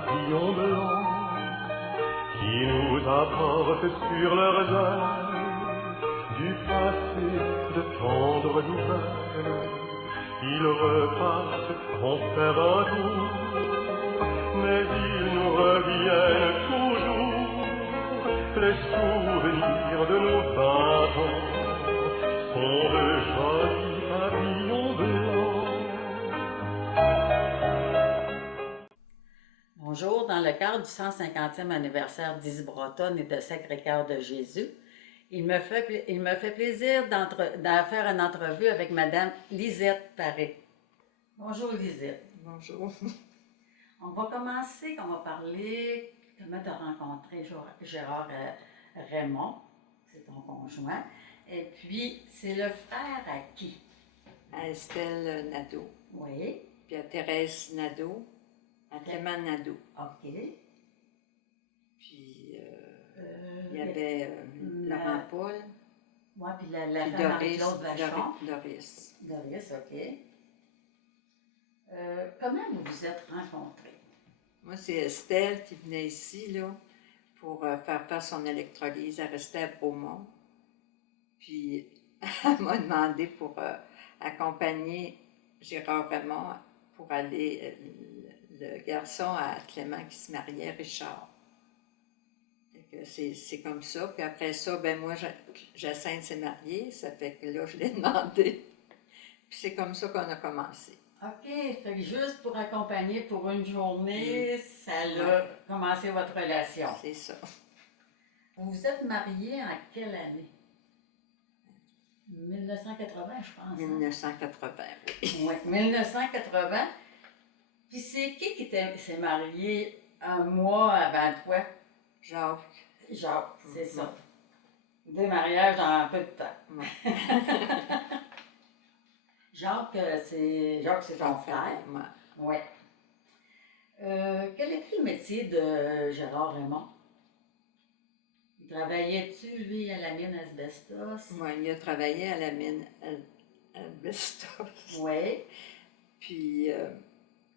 papillons blancs qui nous apportent sur leurs ailes du passé de tendres nouvelles. Ils repartent en faire un tour, mais ils nous reviennent toujours. Les souvenirs de nos 20 ans sont de jolis papillons blancs. Bonjour, dans le cadre du 150e anniversaire d'Isbrotonne et de Sacré-Cœur de Jésus, il me fait plaisir d'en faire une entrevue avec Madame Lisette Paré. Bonjour Lisette. Bonjour. On va commencer, on va parler comment tu as rencontré Gérard Raymond, c'est ton conjoint, et puis c'est le frère à qui? À Estelle Nadeau. Oui. Puis à Thérèse Nadeau. À Clément Nadeau. OK. Puis il y avait Laurent Paul. Oui, puis la puis femme Marie-Claude Vachon. Doris. Doris, OK. Comment vous vous êtes rencontrés? Moi, c'est Estelle qui venait ici là, pour faire son électrolyse. Elle restait à Beaumont. Puis elle m'a demandé pour accompagner Gérard Raymond pour aller, le garçon à Clément qui se mariait, Richard. C'est comme ça. Puis après ça, ben moi, Jacinthe s'est mariée. Ça fait que là, je l'ai demandé. Puis c'est comme ça qu'on a commencé. OK. Fait que juste pour accompagner pour une journée, ça a commencé votre relation. C'est ça. Vous vous êtes mariés en quelle année? 1980, je pense. 1980, oui. Oui, 1980. Puis c'est qui s'est marié un mois avant toi? Jacques. Jacques, c'est ça. Deux mariages en peu de temps. Ouais. Jacques, c'est ton frère. Oui. Oui. Quel était le métier de Gérard Raymond? Il travaillait-tu, lui, à la mine Asbestos? Oui, il a travaillé à la mine Asbestos. Oui. Puis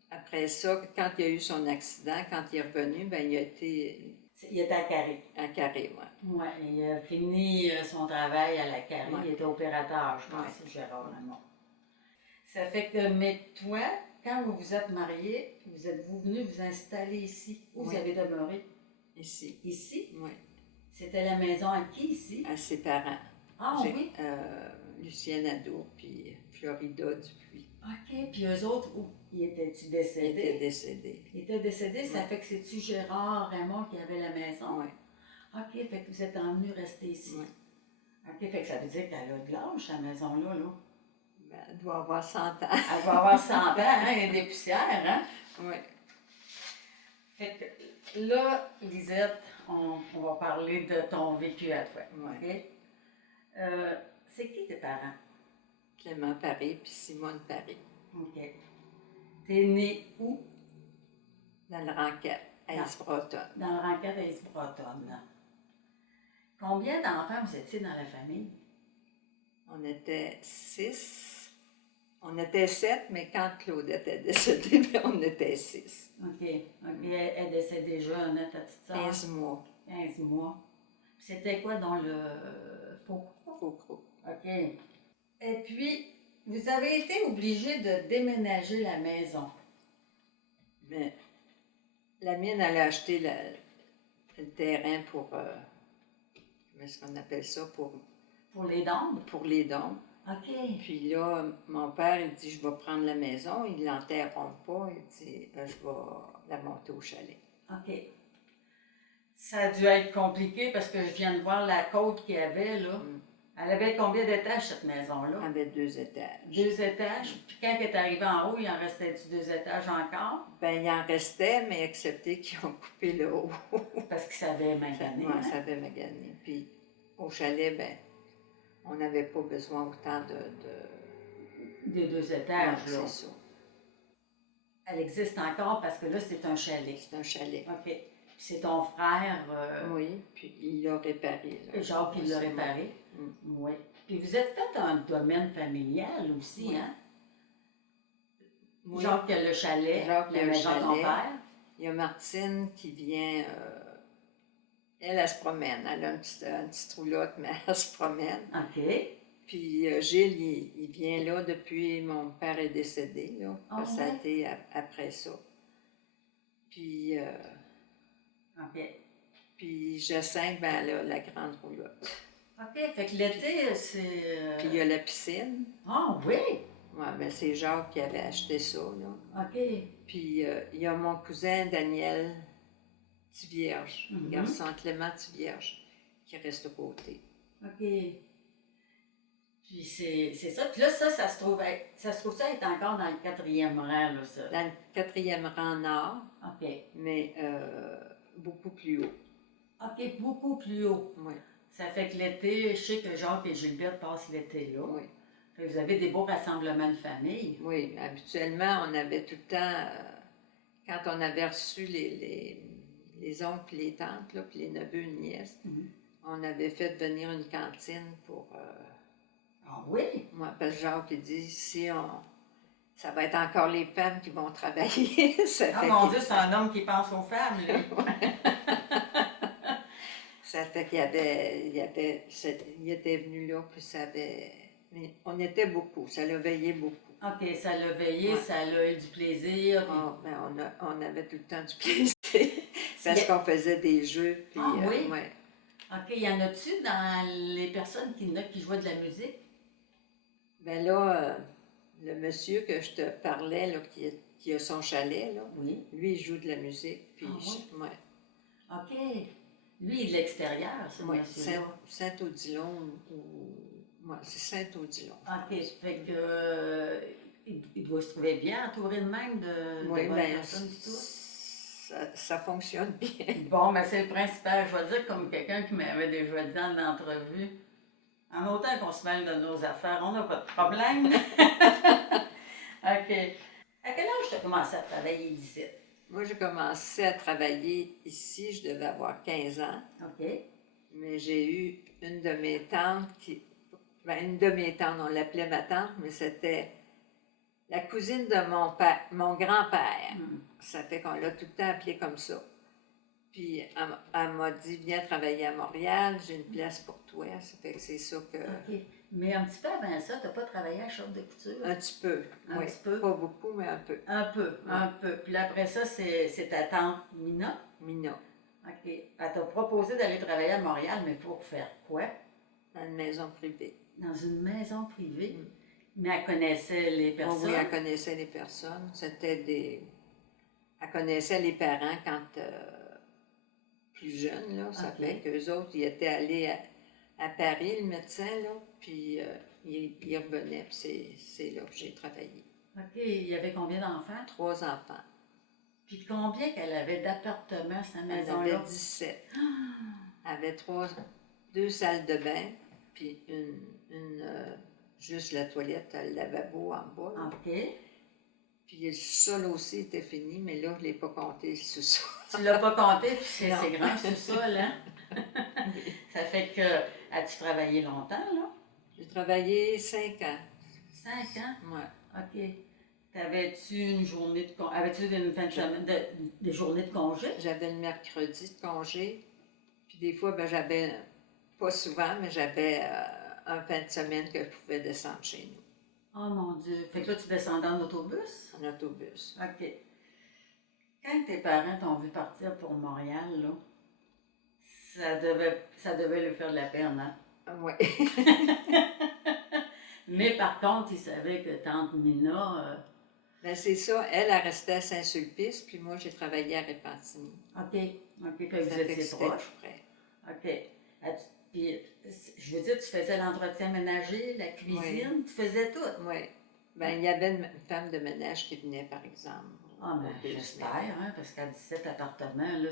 après ça, quand il a eu son accident, quand il est revenu, ben il était à Carré. À Carré, oui. Oui, il a fini son travail à la Carré. Ouais. Il était opérateur, je pense, Gérard Raymond. Ça fait que, mais toi, quand vous vous êtes mariés, êtes-vous venu vous installer ici? Où vous avez demeuré? Ici. Ici? Oui. C'était la maison à qui ici? À ses parents. Ah oui? Lucien Nadeau, puis Florida Dupuis. OK, puis eux autres, où? Étaient-tu décédés? Ils étaient décédés. Ils étaient décédés, ça fait que c'est-tu Gérard Raymond qui avait la maison? Oui. OK, fait que vous êtes emmenus rester ici. Oui. OK, fait que ça veut dire qu'elle a de l'âge, cette maison-là, là. Ben, elle doit avoir 100 ans. Elle va avoir 100 ans, hein, et des poussières, hein? Oui. Fait que là, Lisette, on va parler de ton vécu à toi. Oui. OK? C'est qui tes parents? Clément Paré puis Simone Paré. OK. T'es née où? Dans le Ranquet, à Isbrotonne. Dans le Ranquet à Isbrotonne, là. Combien d'enfants vous étiez dans la famille? On était 6. On était 7, mais quand Claude était décédée, on était 6. OK. OK. Elle est décédée jeune, ta petite soeur? 15 mois. 15 mois. C'était quoi dans le Faucroux. OK. Et puis, vous avez été obligé de déménager la maison. Mais la mienne, elle a acheté le terrain pour, comment est-ce qu'on appelle ça, pour les dons? Pour les dons. OK. Puis là, mon père, il dit, je vais prendre la maison. Ils ne l'enterreront pas. Il dit, je vais la monter au chalet. OK. Ça a dû être compliqué parce que je viens de voir la côte qu'il y avait, là. Elle avait combien d'étages, cette maison-là? Elle avait 2 étages. 2 étages. Puis quand elle est arrivée en haut, il en restait-tu 2 étages encore? Bien, il en restait, mais excepté qu'ils ont coupé le haut. Parce qu'ils savaient maganer. Oui, ça avait magané. Puis au chalet, ben, on n'avait pas besoin autant Des 2 étages, ouais, là. C'est ça. Elle existe encore parce que là, c'est un chalet. C'est un chalet. OK. Puis c'est ton frère... Oui, puis il l'a réparé. Jacques, il l'a réparé. Oui. Puis vous êtes fait un domaine familial aussi, hein? Oui. Jacques, le chalet, Jacques, la maison de ton père. Il il y a Martine qui vient, elle se promène. Elle a une petite roulotte, mais elle se promène. OK. Puis Gilles, il vient là depuis mon père est décédé, là. Ah Ça a ouais? été après ça. Puis, OK. puis Jacinthe, ben, elle a la grande roulotte. OK. Fait que l'été, c'est. Puis il y a la piscine. Ah oui! Ouais, ben c'est Jacques qui avait acheté ça, là. OK. Puis il y a mon cousin Daniel Tivierge, Mhm. garçon Clément Tivierge, qui reste à côté. OK. Puis c'est ça. Puis là, ça se trouve être encore dans le 4e rang, là, ça. Dans le 4e rang nord, OK. mais beaucoup plus haut. OK, beaucoup plus haut. Oui, Ça fait que l'été, je sais que Jacques et Gilbert passent l'été là. oui. Fait que vous avez des beaux rassemblements de famille. Oui, habituellement, on avait tout le temps, quand on avait reçu les oncles, les tantes, là, puis les neveux, nièces, Mhm. on avait fait venir une cantine pour... Ah oui? moi, parce que Jacques, il dit, ça va être encore les femmes qui vont travailler. Ça Ah fait mon qu'il Dieu, dit- c'est un homme qui pense aux femmes, lui. Ça fait il était venu là, puis ça avait... Mais on était beaucoup, ça l'a veillé beaucoup. OK, ça l'a veillé, Ouais. ça l'a eu du plaisir. Puis... Ben, on avait tout le temps du plaisir. Parce qu'on faisait des jeux. Puis, Ah oui? ouais. OK, y en a-tu dans les personnes qui jouaient de la musique? Ben là, le monsieur que je te parlais, là, qui a son chalet, là, Oui. lui, il joue de la musique. Puis, Ah ouais. OK. Lui, il est de l'extérieur, ce Ouais, monsieur-là. Saint-Odilon ouais, c'est Saint-Odilon. OK, fait que il doit se trouver bien entouré de même de Oui, bonnes ben, personnes et tout. ça fonctionne bien. Bon, mais c'est le principal. Je vais dire comme quelqu'un qui m'avait déjà dit en entrevue. En autant qu'on se mêle de nos affaires, on n'a pas de problème. OK. À quel âge tu as commencé à travailler ici? Moi, j'ai commencé à travailler ici, je devais avoir 15 ans. OK. Mais j'ai eu une de mes tantes une de mes tantes, on l'appelait ma tante, mais c'était la cousine de mon grand-père. Hmm. Ça fait qu'on l'a tout le temps appelée comme ça. Puis elle m'a dit, viens travailler à Montréal, j'ai une place pour toi. Ça fait que c'est ça que... OK. Mais un petit peu avant ça, tu n'as pas travaillé à la shop de couture? Un petit peu, Un oui. petit peu? Pas beaucoup, mais un peu. Un peu, un peu. Puis après ça, c'est ta tante Mina. Mina, OK. Elle t'a proposé d'aller travailler à Montréal, mais pour faire quoi? dans une maison privée. Dans une maison privée. Mm. Mais elle connaissait les Oh personnes. oui, elle connaissait les personnes. Elle connaissait les parents quand plus jeunes, là. Ça Ok. fait qu'eux autres, ils étaient allés à Paris, le médecin, là, puis ils revenaient, puis c'est là que j'ai travaillé. OK. Il y avait combien d'enfants? 3 enfants. Puis combien qu'elle avait d'appartements, sa Elle en maison-là? avait 17. Elle avait 2 salles de bain, puis juste la toilette, le lavabo en bas. Là. OK. Puis le sol aussi était fini, mais là, je ne l'ai pas compté, le sous-sol. Tu l'as pas compté, puis c'est Non. grand, c'est ça, là. Ça fait que, as-tu travaillé longtemps, là? J'ai travaillé 5 ans. 5 ans? Ouais. OK. T'avais-tu une journée de congé? Avais-tu une fin de semaine, des journées de congé? J'avais le mercredi de congé. Puis des fois, ben, j'avais, pas souvent, mais j'avais un fin de semaine que je pouvais descendre chez nous, Oh mon Dieu. Fait que là, tu descendais en autobus? en autobus. OK. Quand tes parents t'ont vu partir pour Montréal, là, ça devait lui faire de la peine, hein? Oui. Mais par contre, ils savaient que tante Mina... Ben, c'est ça. Elle restait à Saint-Sulpice, puis moi, j'ai travaillé à Repentigny. OK. OK, fait que vous Ça fait que étiez c'était proches. tout près. OK. Puis, je veux dire, tu faisais l'entretien ménager, la cuisine, tu faisais tout. Oui. Ben, il y avait une femme de ménage qui venait, par exemple. Ah, ben, aux 2 j'espère, semaines. hein, parce qu'à 17 appartements, là,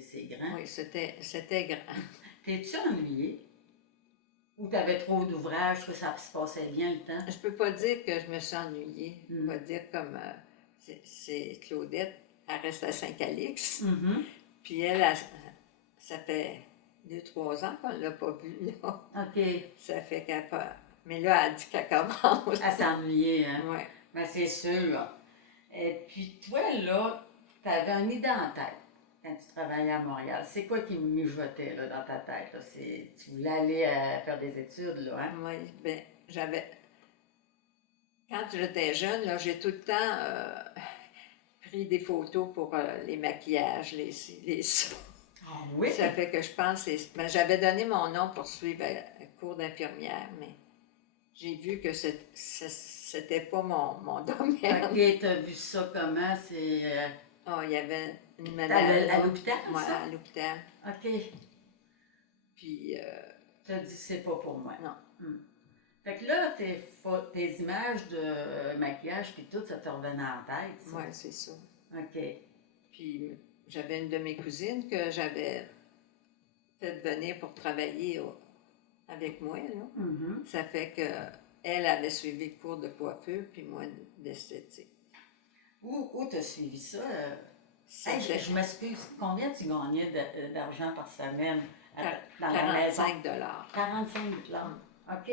c'est grand. Oui, c'était grand. T'es-tu ennuyée? Ou t'avais trop d'ouvrages, que ça se passait bien le temps? Je peux pas dire que je me suis ennuyée. Je Mm. vais dire comme c'est Claudette, elle reste à Saint-Calix. Mhm. Puis ça fait 2-3 ans qu'on l'a pas vue, là. OK. Ça fait qu'elle pas. Mais là, elle dit qu'elle commence. À s'ennuyer, hein? Oui. Ben, c'est sûr. Et puis, toi, là, tu avais une idée en tête quand tu travaillais à Montréal. C'est quoi qui mijotait là, dans ta tête? Là? Tu voulais aller faire des études, là, hein? Moi, ben, quand j'étais jeune, là, j'ai tout le temps pris des photos pour les maquillages, les ci, les ça. Ah oui? Ça fait que je pense que j'avais donné mon nom pour suivre un cours d'infirmière, mais j'ai vu que c'était pas mon domaine. OK, t'as vu ça comment? C'est Oh, il y avait une à madame. l'hôpital, Ouais, ça? à l'hôpital. OK. Puis, T'as dit c'est pas pour moi. non. Hmm. Fait que là, tes images de maquillage puis tout, ça te revenait en tête, ça? Oui, c'est ça. OK. Puis, j'avais une de mes cousines que j'avais fait venir pour travailler avec moi, là. Mhm. Ça fait que elle avait suivi le cours de coiffure, puis moi d'esthétique. Où t'as suivi ça? Hey, C'était je m'excuse. Combien tu gagnais d'argent par semaine dans la maison? 45 $. 45 OK.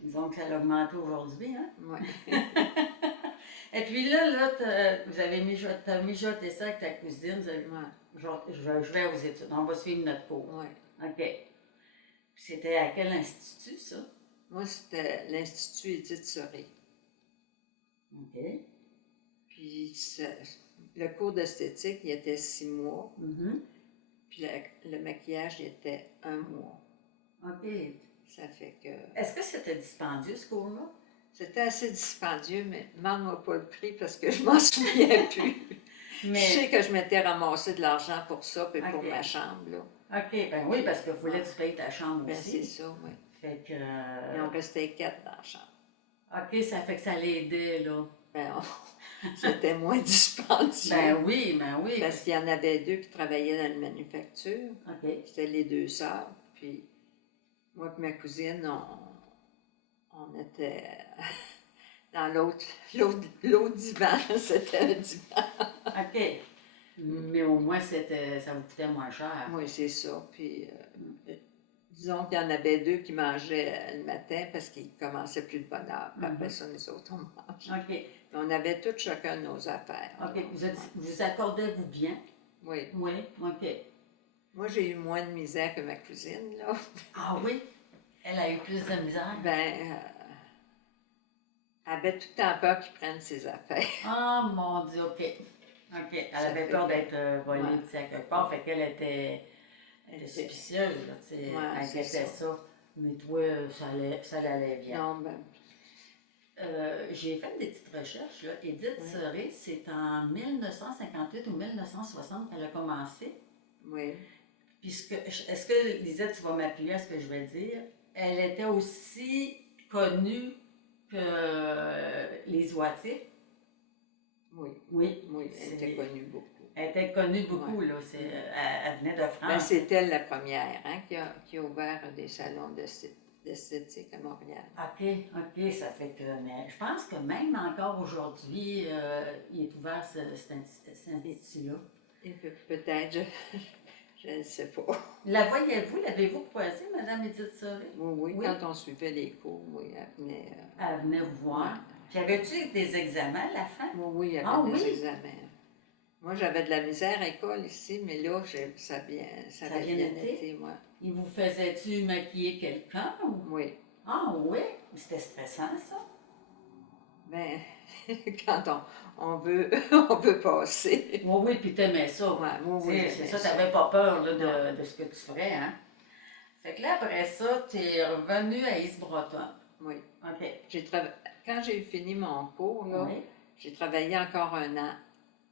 Disons que ça a augmenté aujourd'hui, hein? Oui. Et puis vous avez mijoté ça avec ta cousine. Vous avez, je vais aux études. On va suivre notre cours. Oui. OK. Puis c'était à quel institut, ça? Moi, c'était l'Institut Édith Soré. OK. Puis le cours d'esthétique, il était 6 mois. Mhm. Puis le maquillage, il était 1 mois. OK. Ça fait que Est-ce que c'était dispendieux, ce cours-là? c'était assez dispendieux, mais demande-moi pas le prix parce que je m'en souviens plus. Mais... Je sais que je m'étais ramassé de l'argent pour ça, puis pour OK. ma chambre, là. OK, ben oui, parce que voulait que tu payes ta chambre Ben, c'est aussi. ça, oui. Fait que... Et on restait 4 dans la chambre. OK, ça fait que ça l'aidait, là. Ben, c'était moins dispendieux. Ben oui, Parce qu'il y en avait 2 qui travaillaient dans la manufacture. OK. C'était les 2 sœurs. Puis moi et ma cousine, on était dans l'autre divan. C'était un divan. OK. Mais au moins, ça vous coûtait moins cher. Oui, c'est ça. Puis disons qu'il y en avait 2 qui mangeaient le matin parce qu'ils commençaient plus de bonne heure. Puis après ça, nous autres, on mangeait. OK. On avait tous chacun nos affaires. OK. Vous accordez-vous bien? Oui. Oui. OK. Moi, j'ai eu moins de misère que ma cousine, là. Ah oui? Elle a eu plus de misère? Ben, elle avait tout le temps peur qu'ils prennent ses affaires. Ah, mon Dieu, OK. OK. Elle avait peur d'être volée, Ouais. tu sais, à quelque part. Fait qu'elle était suspicieuse, là, tu sais. Ouais, Elle c'est inquiétait ça. Mais toi, ça allait bien. Non, ben, J'ai fait des petites recherches, là. Édith Soré, c'est en 1958 ou 1960 qu'elle a commencé. oui. Puisque, est-ce que, Lisette, tu vas m'appuyer à ce que je vais dire? Elle était aussi connue que les Oitiers. Oui. Oui. Oui, elle était connue beaucoup. Elle était connue beaucoup, là. Elle venait de France. Ben, c'est elle la première, hein, qui a ouvert des salons d'esthétique à Montréal. OK, ça fait que... Mais je pense que même encore aujourd'hui, il est ouvert cet institut-là. Et peut-être, je ne sais pas. La voyez-vous, l'avez-vous croisée, Mme Édith Soré? Oui, quand on suivait les cours, oui, elle venait. Elle venait vous voir. Puis avais-tu des examens à la fin? Oui, il y avait des examens. Moi, j'avais de la misère à l'école ici, mais là, ça avait bien été, moi. Il vous faisait-tu maquiller quelqu'un? Ou... Oui. Ah oui? C'était stressant, ça? Ben, quand on veut passer. Oui, puis t'aimais ça. Ouais, oui, c'est ça, t'avais pas peur là, de ce que tu ferais, hein? Fait que là, après ça, t'es revenu à East Broughton. Oui. OK. Quand j'ai fini mon cours, là, j'ai travaillé encore 1 an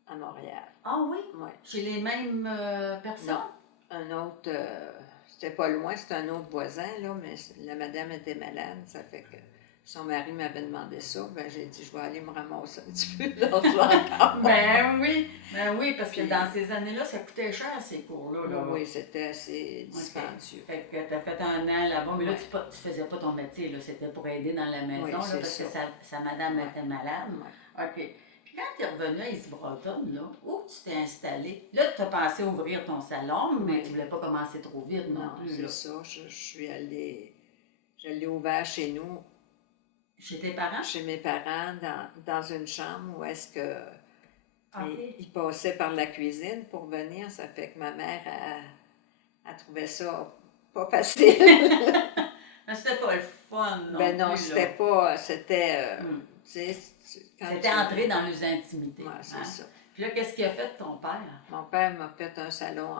à Montréal. Ah oui? Oui. Chez les mêmes personnes? Non. Un autre, c'était pas loin, c'était un autre voisin, là, mais la madame était malade, ça fait que son mari m'avait demandé ça, ben j'ai dit, je vais aller me ramasser un petit peu d'argent encore. Ben oui, parce que dans ces années-là, ça coûtait cher, ces cours-là. Là. Oui, c'était assez dispendieux. Fait que tu as fait 1 an là-bas, mais là, tu faisais pas ton métier, là, c'était pour aider dans la maison, là, parce que sa madame était malade. OK. Puis quand tu es revenu à East Broughton, là, où tu t'es installé? Là, tu as pensé ouvrir ton salon, mais tu voulais pas commencer trop vite non plus. C'est ça, je suis allée, je l'ai ouvert chez nous. Chez tes parents? Chez mes parents, dans une chambre où est-ce que OK. Et il passait par la cuisine pour venir. Ça fait que ma mère, elle trouvait ça pas facile. Mais c'était pas le fun non Ben non, plus, c'était là. pas. C'était. Hmm. Tu sais, quand C'était tu- entré dans les intimités. Ouais, c'est hein. ça. Puis là, qu'est-ce qu'il a fait ton père? Mon père m'a fait un salon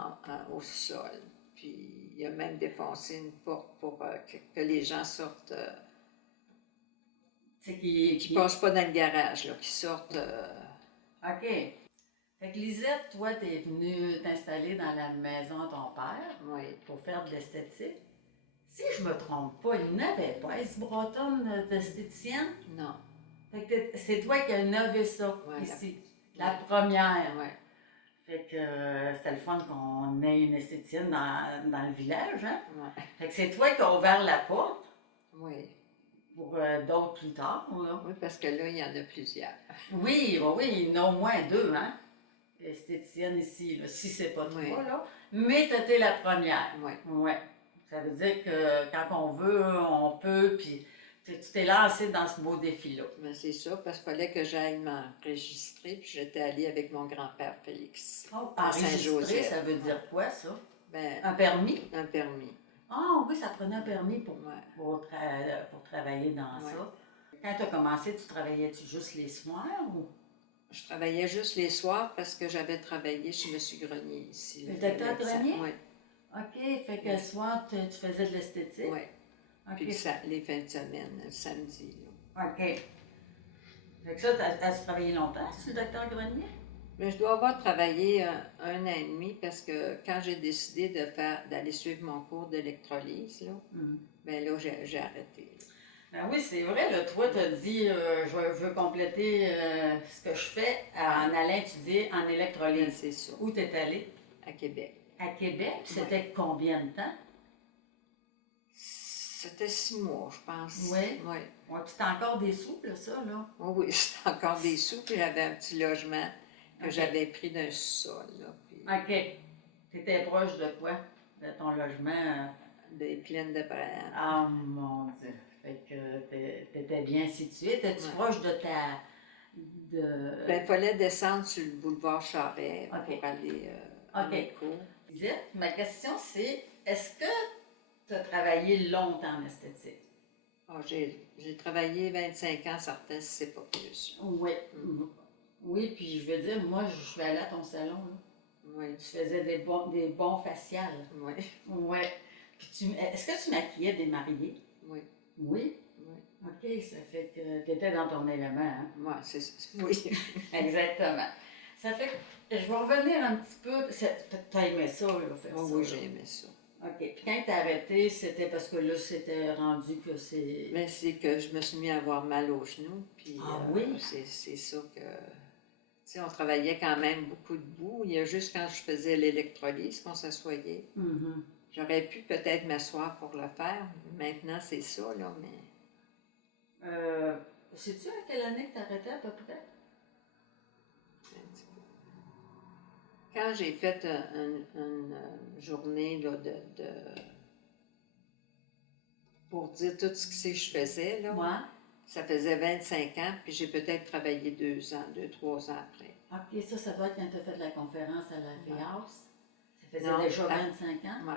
au sol. Puis il a même défoncé une porte pour que les gens sortent. C'est Qui passent pas dans le garage, là, qui sortent. OK. Fait que Lisette, toi, t'es venue t'installer dans la maison de ton père Oui. pour faire de l'esthétique. Si je me trompe pas, il n'avait pas Ice Breton d'esthéticienne. Non. Fait que c'est toi qui as innové ça Ouais, ici. La première. Oui. Fait que c'était le fun qu'on ait une esthéticienne dans le village, hein? Ouais. Fait que c'est toi qui as ouvert la porte Oui. pour d'autres plus tard, là. Oui, parce que là, il y en a plusieurs. Oui, oui, il y en a au moins deux, hein? Esthéticienne ici, là, si c'est pas toi, Oui. là. Mais tu étais la première. Oui. Ouais. Ça veut dire que quand on veut, on peut, puis tu t'es lancé dans ce beau défi-là. Mais c'est ça, parce qu'il fallait que j'aille m'enregistrer, puis j'étais allée avec mon grand-père Félix. Oh, à enregistrer, Saint-Joseph. ça veut dire quoi, ça? Ben, Un permis? un permis. Ah oui, ça prenait un permis pour, Ouais. pour travailler dans Ouais. ça. Quand tu as commencé, tu travaillais-tu juste les soirs ou? Je travaillais juste les soirs parce que j'avais travaillé chez M. Grenier ici. Le docteur Grenier? Oui. OK, fait que le soir, tu faisais de l'esthétique? Oui. OK. Puis les fins de semaine, le samedi. Là. OK. Fait que ça, as-tu travaillé longtemps sur le docteur Grenier? Mais je dois avoir travaillé un an et demi parce que quand j'ai décidé d'aller suivre mon cours d'électrolyse, là, ben là, j'ai arrêté. Ben oui, c'est vrai, là, toi, tu as dit, je veux compléter ce que je fais en allant étudier en Ben, électrolyse. c'est ça, Où tu es allé? à Québec. À Québec. C'était combien de temps? C'était 6 mois, je pense. Oui. Oui. Ouais, puis c'était encore des sous, là, ça, là. Oh oui, c'était encore des sous, puis j'avais un petit logement que OK. j'avais pris d'un sol, là. Puis OK. Tu étais proche de quoi? De ton logement? des plaines de Braham. Ah, mon Dieu. Fait que tu étais bien situé. Étais-tu Ouais. proche de ta. De... Ben, il fallait descendre sur le boulevard Charest OK. pour aller à OK. mes cours. Lisette, ma question, c'est est-ce que tu as travaillé longtemps en esthétique? Ah, j'ai travaillé 25 ans, certains, si c'est pas plus. Oui. Oui, puis je veux dire, moi, je suis allée à ton salon, là. Oui. Tu faisais des bons faciales. Oui. Oui. Puis est-ce que tu maquillais des mariés? Oui. Oui. Oui. OK, ça fait que tu étais dans ton élément, hein? Moi, c'est oui. Exactement. Ça fait que je vais revenir un petit peu. T'as aimé ça, là, faire Oh, ça? oui, là? j'ai aimé ça. OK. Puis quand t'as arrêté, c'était parce que là, c'était rendu que c'est. Mais c'est que je me suis mis à avoir mal aux genoux, puis Ah oui? c'est ça que... Tu sais, on travaillait quand même beaucoup debout. Il y a juste quand je faisais l'électrolyse qu'on s'assoyait. Mhm. J'aurais pu peut-être m'asseoir pour le faire. Maintenant, c'est ça, là, mais... Sais-tu à quelle année que t'as arrêté à peu près? un petit peu. Quand j'ai fait une journée là, pour dire tout ce que je faisais, là, Moi? ça faisait 25 ans, puis j'ai peut-être travaillé 3 ans après. OK, ça doit être quand t'as fait la conférence à la FEAS. Ça faisait Non, déjà 25 ans. Ouais.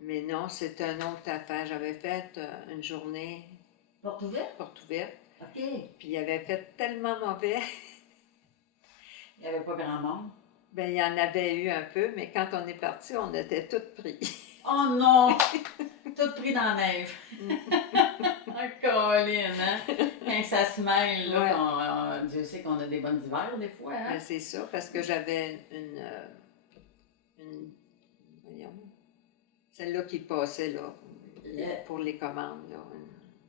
Mais non, c'est une autre affaire. J'avais fait une journée Porte ouverte? porte ouverte, OK. puis il avait fait tellement mauvais. Il n'y avait pas grand monde. Ben, il y en avait eu un peu, mais quand on est parti, on était tous pris. Oh non! Tout pris dans la neige. Colline, hein? Quand ça se mêle, là, Dieu sait qu'on a des bons hivers des fois, hein? Ben, c'est ça, parce que j'avais voyons, celle-là qui passait, là, pour les commandes, là.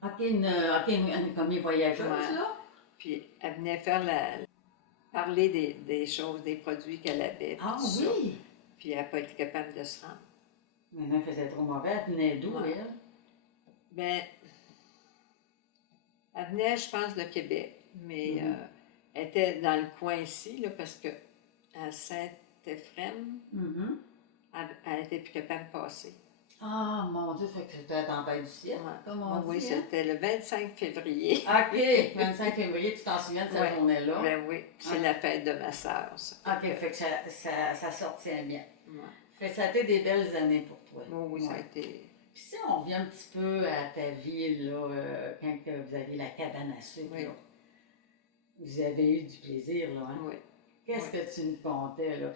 OK, une commis voyageuse, Ouais. là? Puis elle venait faire parler des choses, des produits qu'elle avait. Ah tout ça. oui! Puis elle n'a pas été capable de se rendre. Mais non, il faisait trop mauvais. Elle venait d'où, Ouais. elle? Ben, elle venait, je pense, de Québec, mais elle était dans le coin ici, là, parce que à Saint-Éphrem, Mhm. elle n'était plus capable de passer. Ah, mon Dieu, fait que c'était la tempête du ciel, Ouais. comme on Oui, dit. Hein? c'était le 25 février. OK, 25 février, tu t'en souviens de cette Ouais. journée-là? Ben oui, c'est Ah. la fête de ma sœur, ça. OK, fait que ça sortait bien. Ouais. Fait que ça a été des belles années pour toi. Oui, ça a Ouais. été... Puis si on revient un petit peu à ta vie, là, quand que vous aviez la cabane à sucre, Oui. là, vous avez eu du plaisir, là, hein? Oui. Qu'est-ce que tu me contais, là?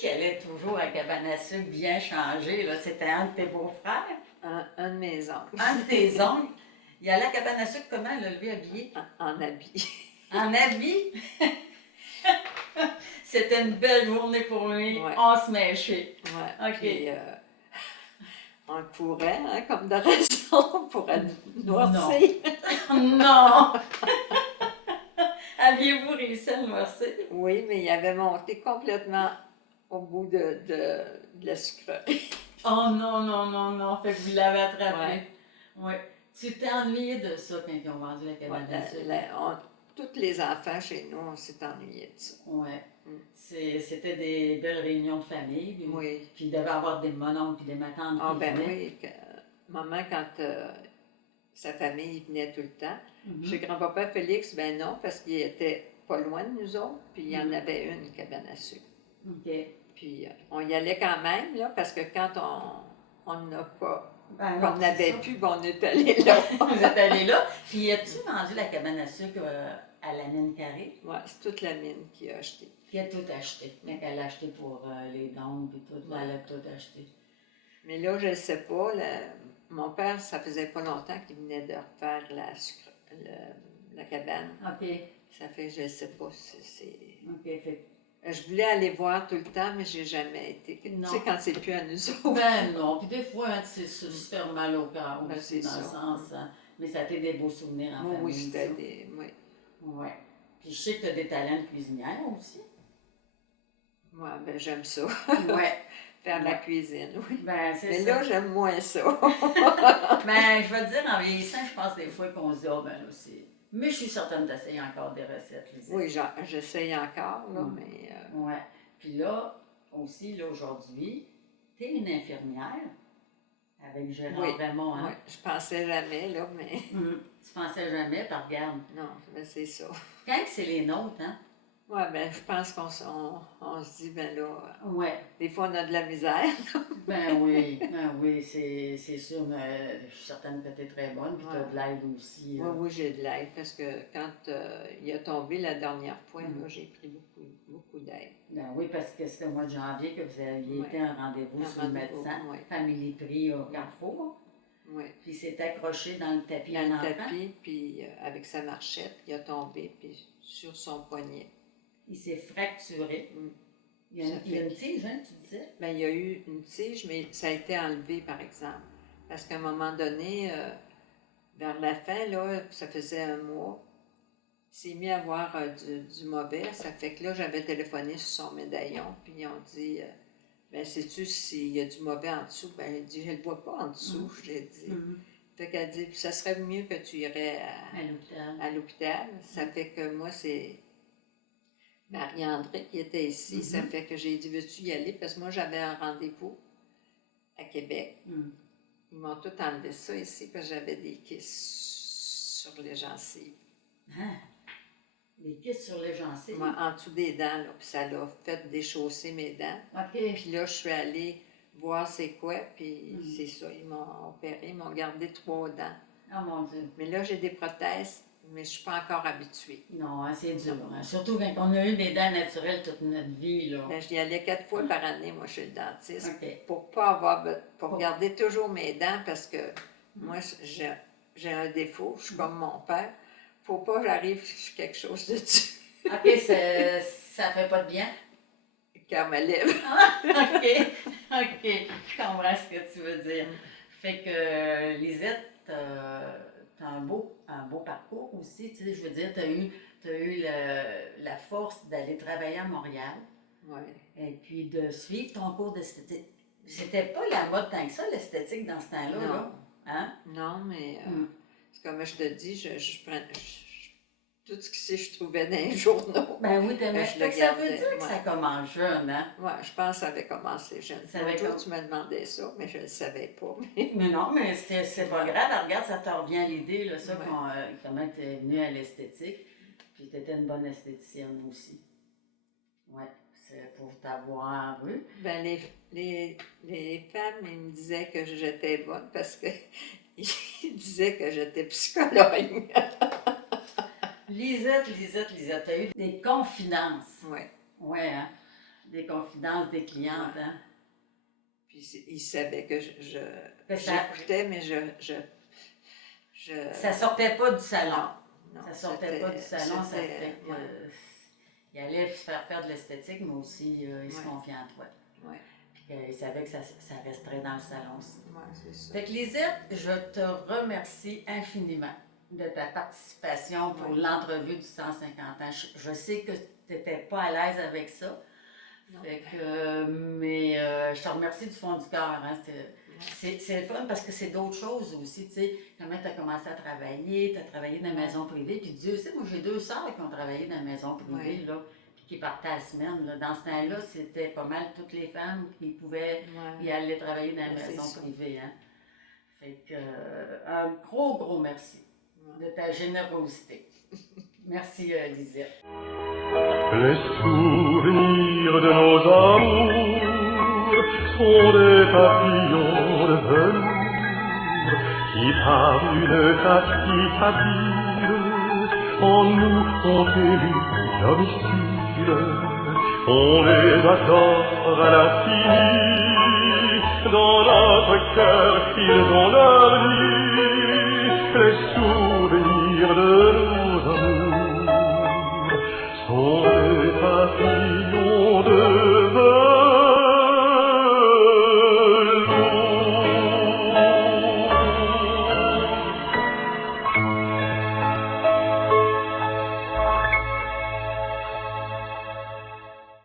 Qui allait toujours à la cabane à sucre bien changé, là? C'était un de tes beaux-frères? Un de mes oncles. Un de tes oncles? Il allait à la cabane à sucre comment, là, lui, habillé? En habit. En habit? C'était une belle journée pour lui. Ouais. On se méchait. Ouais. OK. Puis, on le courait, hein, comme de raison, pour être noirci. Non! Aviez-vous réussi à le noircir? Oui, mais il avait monté complètement au bout de la sucrerie. Oh non, non, non, non. Fait que vous l'avez attrapé. Ouais. Ouais. Tu t'es ennuyé de ça quand ils ont vendu la cabane à sucre? Tous les enfants chez nous, on s'est ennuyés de ça. Ouais. Mm. C'était des belles réunions de famille. Oui. Puis il devait avoir des mononcles et des matantes Ah, qui ben venaient. oui. Maman, quand sa famille venait tout le temps, Mhm. chez grand-papa Félix, ben non, parce qu'il était pas loin de nous autres, puis il y en avait une cabane à sucre. OK. Puis on y allait quand même, là, parce que quand on n'a pas, Ben, qu'on non, n'avait c'est ça. plus, ben on est allé là. Vous êtes allé là. Puis as-tu vendu la cabane à sucre à la mine carrée? Ouais, c'est toute la mine qui a acheté. Qui a tout acheté. Quand elle a acheté pour les dons et tout, là, elle a tout acheté. Mais là, je ne sais pas, mon père, ça faisait pas longtemps qu'il venait de refaire la cabane. OK. Ça fait, je ne sais pas si c'est... OK. Fait Je voulais aller voir tout le temps, mais j'ai jamais été. Tu Non. sais, quand c'est plus à nous autres. ben non. Puis des fois, hein, c'est se faire mal au cœur Ben, aussi, c'est dans le ça. sens. Hein, mais ça a été des beaux souvenirs en Oui, famille. oui, c'était ça. des... Oui. Ouais. Puis je sais que tu as des talents de cuisinière aussi. Moi, ben, j'aime ça. Ouais. Faire de la Ouais. cuisine, oui. Ben, c'est Mais ça. là, j'aime moins ça. Ben, je vais te dire, en vieillissant, je pense des fois qu'on se dit, ah, ben là, c'est. Mais je suis certaine d'essayer encore des recettes, Lisette. Oui, j'essaye encore, là, Mm. mais... Ouais. Puis là, aussi, là, aujourd'hui, tu es une infirmière avec Gérard Oui, Raymond, hein? oui, je pensais jamais, là, mais... Tu pensais jamais, puis regarde. Non, mais c'est ça. Quand c'est les nôtres, hein? Oui, ben, je pense qu'on se dit, ben là, Ouais. des fois, on a de la misère. Ben oui, c'est sûr, mais je suis certaine que tu es très bonne, puis tu as de l'aide aussi. Oui, oui, j'ai de l'aide, parce que quand il a tombé la dernière fois, Mm. là, j'ai pris beaucoup d'aide. Ben oui, parce que c'était au mois de janvier que vous aviez Ouais. été à un rendez-vous Un chez le rendez-vous, médecin, ouais. Famille Prix au Carrefour, Oui. puis il s'est accroché dans le tapis Dans en le enfant. tapis, puis avec sa marchette, il a tombé, puis sur son poignet. Il s'est fracturé. Mm. Il y a une tige, hein, tu disais? Ben, il y a eu une tige, mais ça a été enlevé, par exemple. Parce qu'à un moment donné, vers la fin, là, ça faisait un mois, il s'est mis à avoir du mauvais. Ça fait que là, j'avais téléphoné sur son médaillon, puis ils ont dit, ben, sais-tu s'il y a du mauvais en dessous? Ben, il dit, je ne le vois pas en dessous, j'ai dit. Fait qu'elle dit, ça serait mieux que tu irais À l'hôpital. à l'hôpital. Ça fait que moi, c'est Marie-André qui était ici. Ça fait que j'ai dit, veux-tu y aller? Parce que moi, j'avais un rendez-vous à Québec. Ils m'ont tout enlevé ça ici parce que j'avais des kisses sur les gencives. Hein? Des kisses sur les gencives? Moi, en dessous des dents, là, puis ça l'a fait déchausser mes dents. OK. Puis là, je suis allée voir c'est quoi, puis c'est ça, ils m'ont opéré, ils m'ont gardé 3 dents. Oh mon Dieu. Mais là, j'ai des prothèses, mais je suis pas encore habituée. Non, hein, c'est dur. Hein. Surtout quand on a eu des dents naturelles toute notre vie, là. Ben, j'y allais 4 fois par année, moi, chez le dentiste, OK. pour pas avoir, pour garder toujours mes dents, parce que moi, j'ai un défaut, je suis comme mon père. Faut pas que j'arrive sur quelque chose de dessus. OK, ça fait pas de bien? Car ma lèvre. OK, je comprends ce que tu veux dire. Fait que, Lisette, t'as un beau parcours aussi, tu sais, je veux dire, t'as eu la force d'aller travailler à Montréal. Oui. Et puis de suivre ton cours d'esthétique. C'était pas la mode tant que ça, l'esthétique, dans ce temps-là, Non. là. Hein? Non, mais c'est comme je te dis, tout ce que je trouvais dans les journaux. Ben oui, t'aimais. Je Fait le que ça veut gardais, dire que ça ouais. commence jeune, hein? Ouais, je pense que ça avait commencé jeune. Ça avait Un jour, com- tu me demandais ça, mais je ne le savais pas. Mais... Mais non, mais c'est pas grave. Regarde, ça te revient à l'idée, là, ça, Ouais. comment tu es venue à l'esthétique. Puis tu étais une bonne esthéticienne aussi. Oui, c'est pour t'avoir vu. Ben, les femmes, ils me disaient que j'étais bonne parce que ils disaient que j'étais psychologue. Lisette, tu as eu des confidences. Oui. Oui, hein? Des confidences des clientes, hein? Puis ils savaient que Que ça- j'écoutais, mais Ça sortait pas du salon. non, Ça sortait pas du salon, ça c'était- fait que. ouais. Il allait se faire de l'esthétique, mais aussi il se Ouais. confiait en toi. Ouais. Puis il savait que ça resterait dans le salon aussi. Ouais, c'est ça. Fait que Lisette, je te remercie infiniment de ta participation pour Ouais. l'entrevue du 150 ans. Je sais que tu n'étais pas à l'aise avec ça. Non. Fait que, mais je te remercie du fond du cœur. Hein. C'est le fun parce que c'est d'autres choses aussi. Tu sais, comment tu as commencé à travailler, tu as travaillé dans la maison privée. Puis Dieu sait, moi j'ai 2 sœurs qui ont travaillé dans la maison privée, Ouais. là, puis qui partaient à la semaine. Là. Dans ce temps-là, c'était pas mal toutes les femmes qui pouvaient Ouais. y aller travailler dans la Ouais, c'est maison ça. privée. Hein. Fait que, un gros merci Ouais. de ta générosité. Merci, Lisette. Les souvenirs de nos amours sont des papillons de velours qui par une tacite habile en nous ont élu domicile. On les adore à l'infini, dans notre cœur ils ont